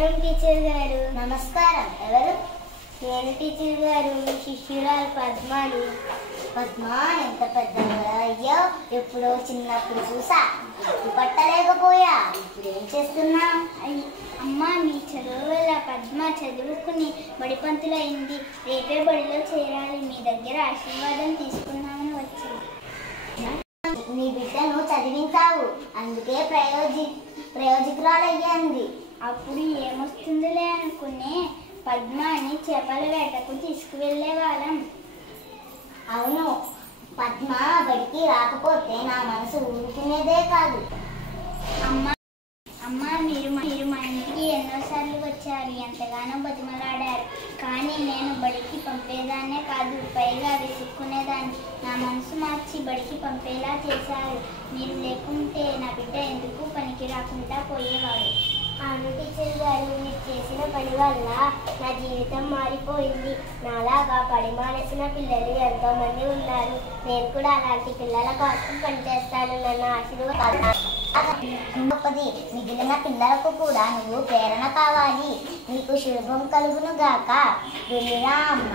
నమస్కారం టీచర్ గారు. నమస్కారం. ఎవరు? నేను టీచర్ గారు, మీ శిష్యురాలు పద్మాని. పద్మా, ఎంత పెద్దగా అయ్యో, ఎప్పుడో చిన్నప్పుడు చూసా, పట్టలేకపోయా. ఇప్పుడు ఏం చేస్తున్నా? అమ్మ, మీ చదువు వల్ల పద్మ చదువుకుని బడిపంతులైంది. రేపే బడిలో చేరాలి. మీ దగ్గర ఆశీర్వాదం తీసుకున్నామని వచ్చింది. నీ బిడ్డను చదివించావు, అందుకే ప్రయోజకురాలయ్యింది. అప్పుడు ఏమొస్తుందిలే అనుకునే పద్మాని చేపల వేటకు తీసుకువెళ్లే వాళ్ళం. అవును, పద్మ బడికి రాకపోతే నా మనసు ఊరుకునేదే కాదు. అమ్మ, మీరు మా ఇంటికి ఎన్నోసార్లు వచ్చారు, ఎంతగానో బతిమలాడారు. కానీ నేను బడికి పంపేదాన్నే కాదు, పైగా విసుక్కునేదాన్ని. నా మనసు మార్చి బడికి పంపేలా చేశారు. మీరు లేకుంటే నా బిడ్డ ఎందుకు పనికి రాకుండా పోయేవాడు. అవును టీచర్ గారు, మీరు చేసిన పని వల్ల నా జీవితం మారిపోయింది. నాలాగా పడి మానేసిన పిల్లలు ఎంతో మంది ఉన్నారు. నేను కూడా అలాంటి పిల్లల కోసం పనిచేస్తాను. నన్ను ఆశీర్వాదాలు. మిగిలిన పిల్లలకు కూడా నువ్వు ప్రేరణ కావాలి. నీకు శుభం కలుగును గాక. వెళ్ళిరా అమ్మ.